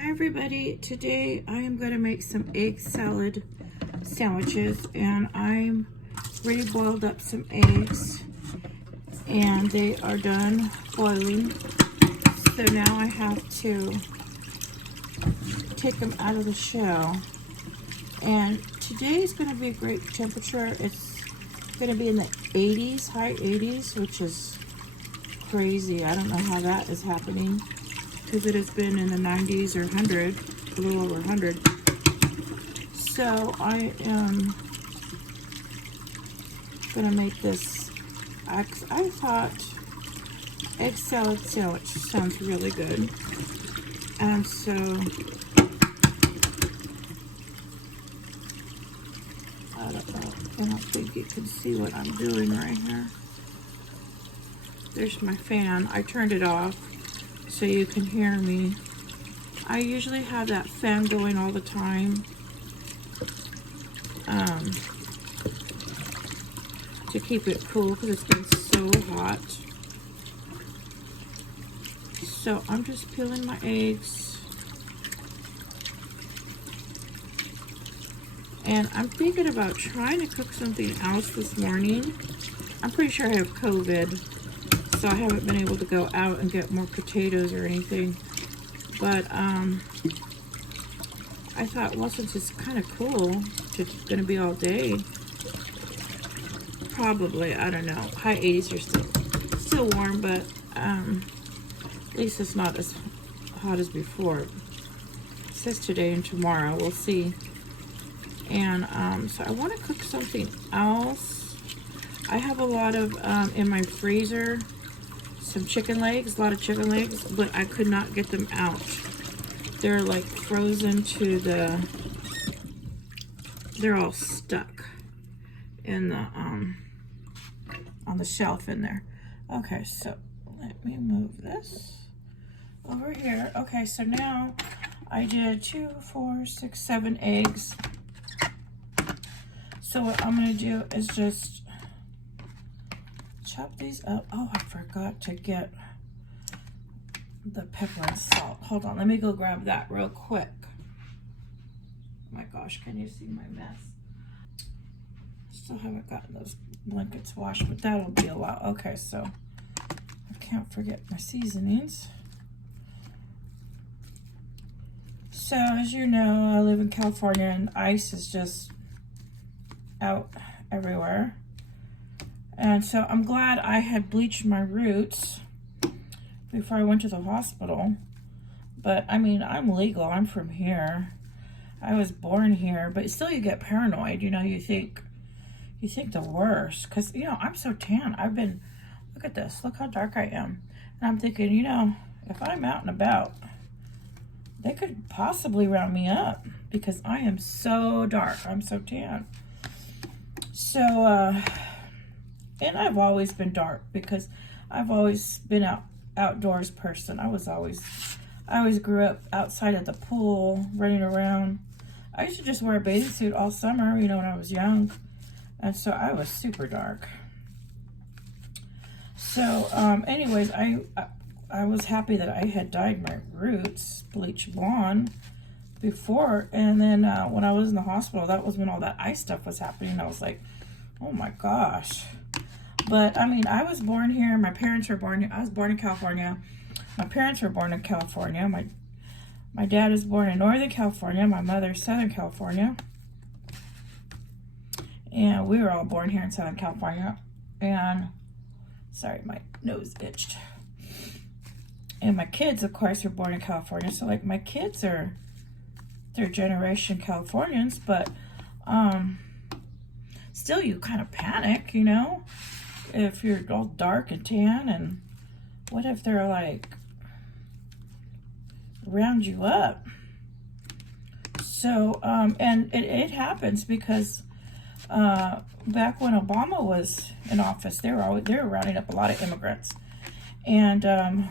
Hi everybody, today I am going to make some egg salad sandwiches, and I'm already boiled up some eggs and they are done boiling. So now I have to take them out of the shell, and today is going to be a great temperature. It's going to be in the 80s, high 80s, which is crazy. I don't know how that is happening, because it has been in the 90s or 100, a little over 100. So I am gonna make this. I thought egg salad sandwich sounds really good, and so I don't think you can see what I'm doing right here. There's my fan. I turned it off so you can hear me. I usually have that fan going all the time to keep it cool, because it's been so hot. So I'm just peeling my eggs, and I'm thinking about trying to cook something else this morning. I'm pretty sure I have COVID, so I haven't been able to go out and get more potatoes or anything. But I thought, well, since it's kind of cool, it's gonna be all day. Probably, I don't know. High 80s are still warm, but at least it's not as hot as before. It says today and tomorrow. We'll see. And so I want to cook something else. I have a lot of in my freezer. Some chicken legs, a lot of chicken legs, but I could not get them out. They're like frozen to the, they're all stuck in the, on the shelf in there. Okay, so let me move this over here. Okay, so now I did 2, 4, 6, 7 eggs. So what I'm gonna do is just chop these up. Oh, I forgot to get the pepper and salt. Hold on, let me go grab that real quick. Oh my gosh, can you see my mess? Still haven't gotten those blankets washed, but that'll be a while. Okay, so I can't forget my seasonings. So as you know, I live in California, and ice is just out everywhere. And so I'm glad I had bleached my roots before I went to the hospital. But I mean, I'm legal, I'm from here. I was born here, but still you get paranoid, you know, you think the worst. Because, you know, I'm so tan. I've been, look at this, look how dark I am. And I'm thinking, you know, if I'm out and about, they could possibly round me up, because I am so dark, I'm so tan. So, and I've always been dark, because I've always been outdoors person. I always grew up outside at the pool, running around. I used to just wear a bathing suit all summer, you know, when I was young. And so I was super dark. So, anyways, I was happy that I had dyed my roots bleach blonde before. And then when I was in the hospital, that was when all that ice stuff was happening. I was like, oh my gosh. But I mean, I was born here. My parents were born here. I was born in California. My parents were born in California. My dad was born in Northern California. My mother, Southern California. And we were all born here in Southern California. And, sorry, my nose itched. And my kids, of course, were born in California. So, like, my kids are third generation Californians. But, still, you kind of panic, you know? If you're all dark and tan, and what if they're like round you up? So and it happens, because back when Obama was in office, they were rounding up a lot of immigrants. And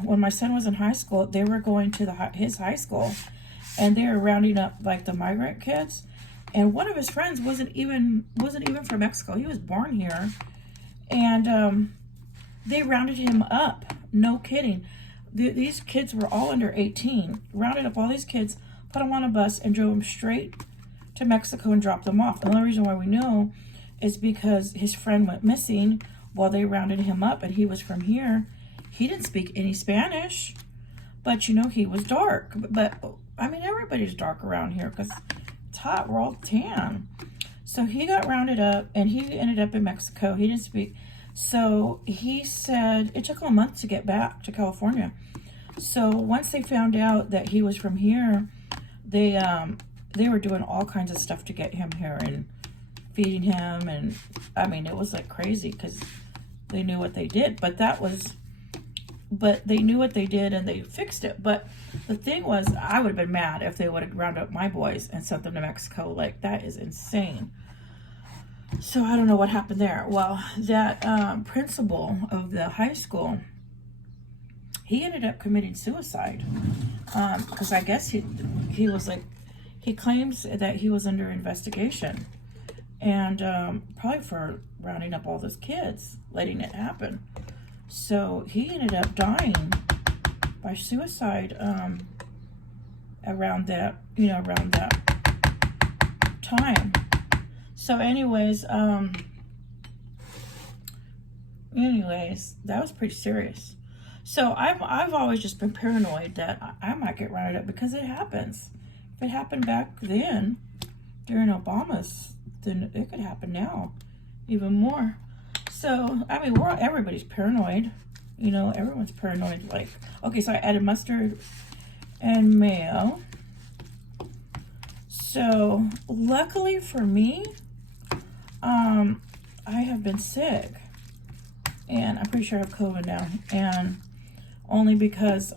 when my son was in high school, they were going to his high school, and they were rounding up like the migrant kids. And one of his friends wasn't even from Mexico. He was born here. And they rounded him up. No kidding. these kids were all under 18, rounded up all these kids, put them on a bus, and drove them straight to Mexico and dropped them off. And the only reason why we know is because his friend went missing while they rounded him up, and he was from here. He didn't speak any Spanish, but you know, he was dark. But I mean, everybody's dark around here because it's hot. We're all tan. So he got rounded up, and he ended up in Mexico. He didn't speak. So he said it took him a month to get back to California. So once they found out that he was from here, they were doing all kinds of stuff to get him here and feeding him, and I mean, it was like crazy because they knew what they did. But they knew what they did and they fixed it. But the thing was, I would have been mad if they would have rounded up my boys and sent them to Mexico. Like, that is insane. So I don't know what happened there. Well, that principal of the high school, he ended up committing suicide because I guess he was like, he claims that he was under investigation, and probably for rounding up all those kids, letting it happen. So he ended up dying by suicide around that time. So anyways, that was pretty serious. So I've always just been paranoid that I might get rounded up because it happens. If it happened back then during Obama's, then it could happen now even more. So I mean, everybody's paranoid. You know, everyone's paranoid. Like, okay, so I added mustard and mayo. So luckily for me, I have been sick, and I'm pretty sure I have COVID now, and only because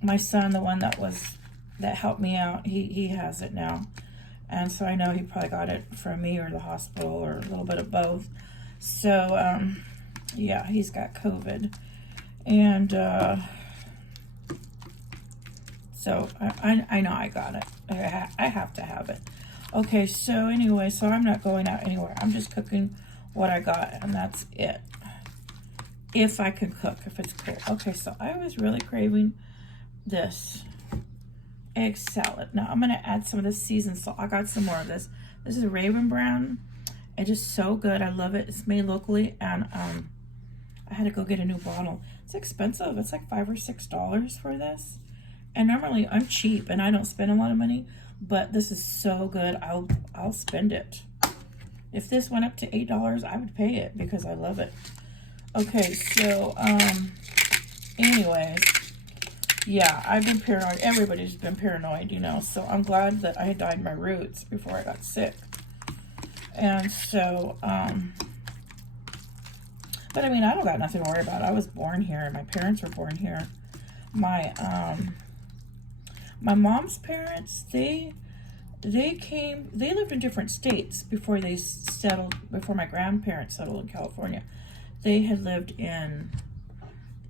my son, the one that helped me out, he has it now, and so I know he probably got it from me or the hospital or a little bit of both. So yeah, he's got COVID, and so I know I got it. I have to have it. Okay, so anyway, so I'm not going out anywhere. I'm just cooking what I got, and that's it. If I can cook, if it's cool. Okay, so I was really craving this egg salad. Now I'm gonna add some of this seasoned salt. I got some more of this. This is Raven Brown. It is so good. I love it. It's made locally, and I had to go get a new bottle. It's expensive. It's like $5 or $6 for this. And normally I'm cheap and I don't spend a lot of money, but this is so good. I'll spend it. If this went up to $8, I would pay it because I love it. Okay, so anyways, yeah, I've been paranoid. Everybody's been paranoid, you know. So I'm glad that I had dyed my roots before I got sick. And so but I mean, I don't got nothing to worry about. I was born here. My parents were born here. My mom's parents, they lived in different states before they settled, before my grandparents settled in California. They had lived in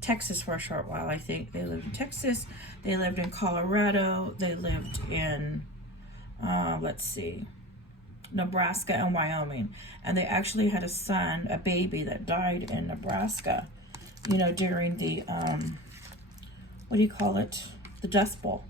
Texas for a short while, I think. They lived in Texas, they lived in Colorado, they lived in, let's see, Nebraska and Wyoming. And they actually had a son, a baby that died in Nebraska, you know, during the, what do you call it? The Dust Bowl.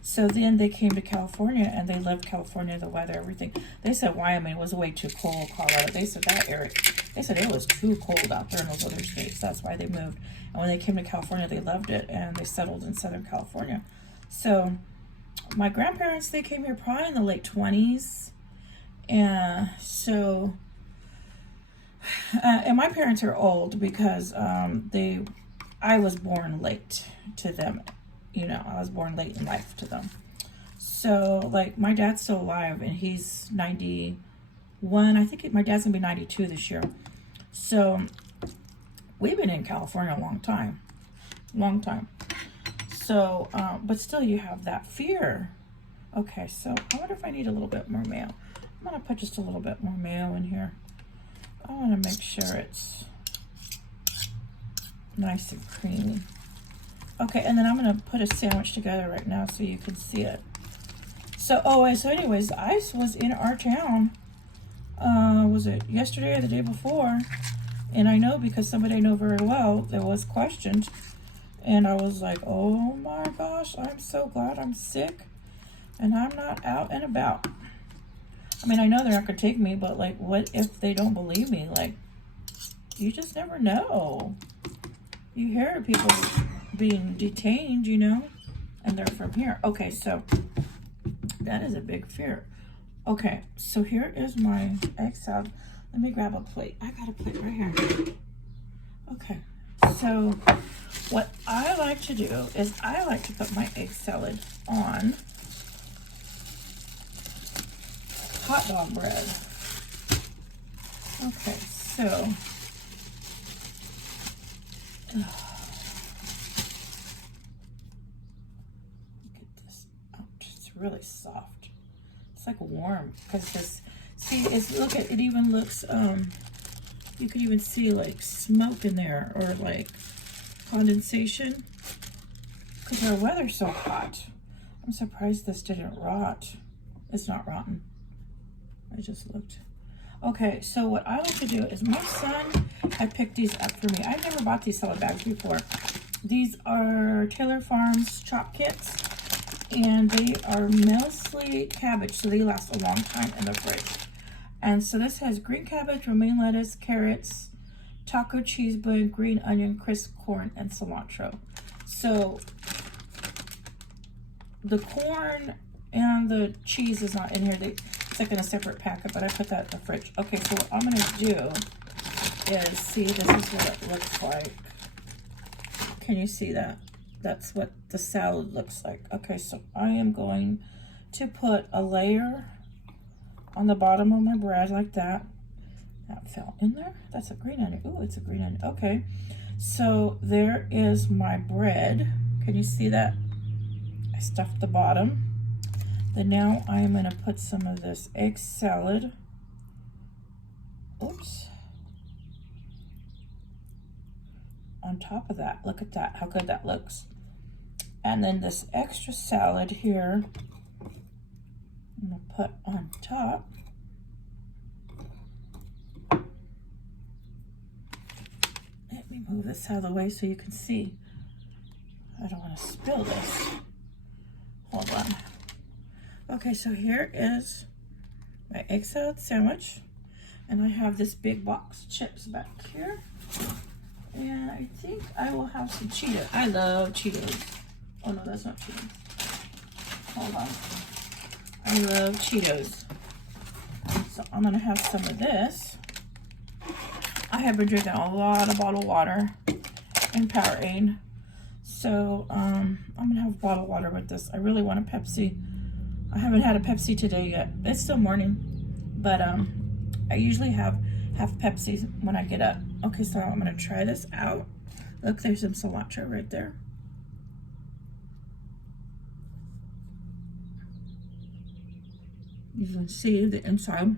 So then they came to California, and they loved California, the weather, everything. They said Wyoming was way too cold, Colorado. They said that area, they said it was too cold out there in those other states. That's why they moved. And when they came to California, they loved it, and they settled in Southern California. So my grandparents, they came here probably in the late 20s. And so, and my parents are old because I was born late to them. You know, I was born late in life to them. So, like, my dad's still alive, and he's 91. I think my dad's going to be 92 this year. So, we've been in California a long time. Long time. So, but still you have that fear. Okay, so I wonder if I need a little bit more mayo. I'm going to put just a little bit more mayo in here. I want to make sure it's nice and creamy. Okay, and then I'm going to put a sandwich together right now so you can see it. So, so anyways, ice was in our town. Was it yesterday or the day before? And I know because somebody I know very well that was questioned. And I was like, oh my gosh, I'm so glad I'm sick and I'm not out and about. I mean, I know they're not gonna take me, but like, what if they don't believe me? Like, you just never know. You hear of people being detained, you know, and they're from here. Okay, so that is a big fear. Okay, so here is my egg salad. Let me grab a plate. I got a plate right here. Okay, so what I like to do is I like to put my egg salad on hot dog bread. Okay, so look at this. Oh, it's really soft. It's like warm because this. See, it's look at it. Even looks. You could even see like smoke in there or like condensation because our weather's so hot. I'm surprised this didn't rot. It's not rotten. I just looked. Okay, so what I like to do is my son had picked these up for me. I've never bought these salad bags before. These are Taylor Farms chop kits, and they are mostly cabbage, so they last a long time in the fridge. And so this has green cabbage, romaine lettuce, carrots, taco cheese bun, green onion, crisp corn, and cilantro. So the corn and the cheese is not in here. It's like in a separate packet, but I put that in the fridge. Okay, so what I'm gonna do is, see, this is what it looks like. Can you see that? That's what the salad looks like. Okay, so I am going to put a layer on the bottom of my bread like that. That fell in there. That's a green onion. Ooh, it's a green onion. Okay, so there is my bread. Can you see that? I stuffed the bottom. Then now I am going to put some of this egg salad. Oops. On top of that. Look at that. How good that looks. And then this extra salad here, I'm going to put on top. Let me move this out of the way so you can see. I don't want to spill this. Hold on. Okay, so here is my egg salad sandwich. And I have this big box of chips back here. And I think I will have some Cheetos. I love Cheetos. Oh no, that's not Cheetos. Hold on. I love Cheetos. So I'm gonna have some of this. I have been drinking a lot of bottled water and Powerade. So I'm gonna have bottled water with this. I really want a Pepsi. I haven't had a Pepsi today yet. It's still morning, but I usually have Pepsi when I get up. Okay, so I'm gonna try this out. Look, there's some cilantro right there. You can see the inside.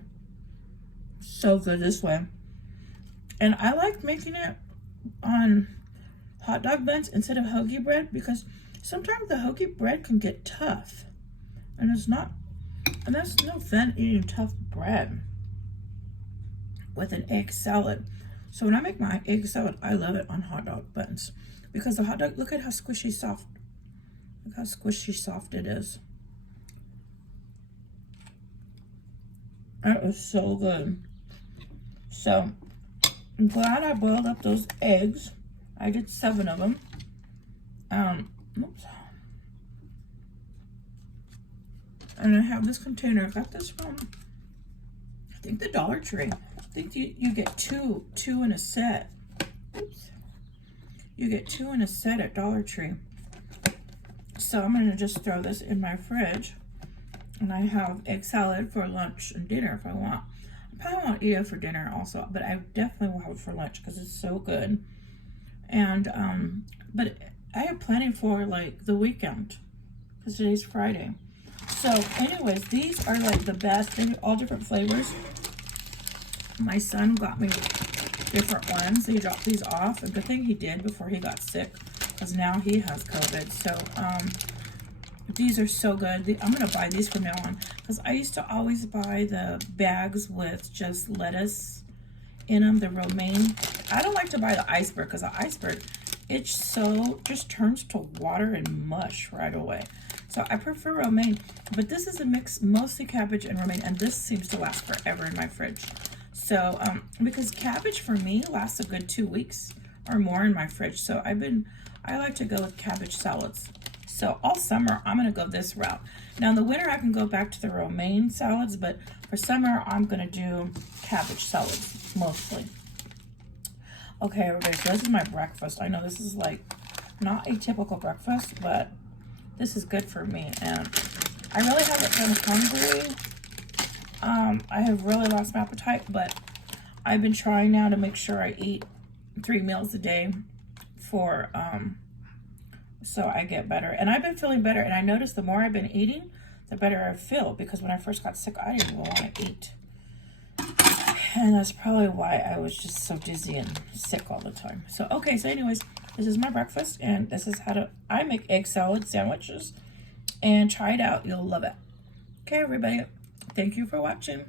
So good this way. And I like making it on hot dog buns instead of hoagie bread because sometimes the hoagie bread can get tough. And it's not, and that's no fun eating tough bread with an egg salad. So when I make my egg salad, I love it on hot dog buns because the hot dog, look at how squishy soft. Look how squishy soft it is. That is so good. So I'm glad I boiled up those eggs. I did 7 of them. Oops. And I have this container. I got this from, I think, the Dollar Tree. I think you get two in a set. Oops. You get 2 in a set at Dollar Tree. So I'm gonna just throw this in my fridge. And I have egg salad for lunch and dinner if I want. I probably won't eat it for dinner also, but I definitely will have it for lunch because it's so good. And but I am planning for like the weekend because today's Friday. So anyways, these are like the best. They're all different flavors. My son got me different ones. He dropped these off. And good thing he did before he got sick because now he has COVID. So these are so good. I'm going to buy these from now on because I used to always buy the bags with just lettuce in them, the romaine. I don't like to buy the iceberg because the iceberg it so just turns to water and mush right away. So I prefer romaine, but this is a mix, mostly cabbage and romaine, and this seems to last forever in my fridge. So, because cabbage for me lasts a good 2 weeks or more in my fridge. So I like to go with cabbage salads. So all summer, I'm gonna go this route. Now in the winter, I can go back to the romaine salads, but for summer, I'm gonna do cabbage salads mostly. Okay, everybody, so this is my breakfast. I know this is like not a typical breakfast, but this is good for me. And I really haven't been hungry. I have really lost my appetite, but I've been trying now to make sure I eat 3 meals a day for, so I get better. And I've been feeling better, and I noticed the more I've been eating, the better I feel, because when I first got sick, I didn't even want to eat. And that's probably why I was just so dizzy and sick all the time. So, okay, so anyways, this is my breakfast, and this is how I make egg salad sandwiches. And try it out. You'll love it. Okay, everybody. Thank you for watching.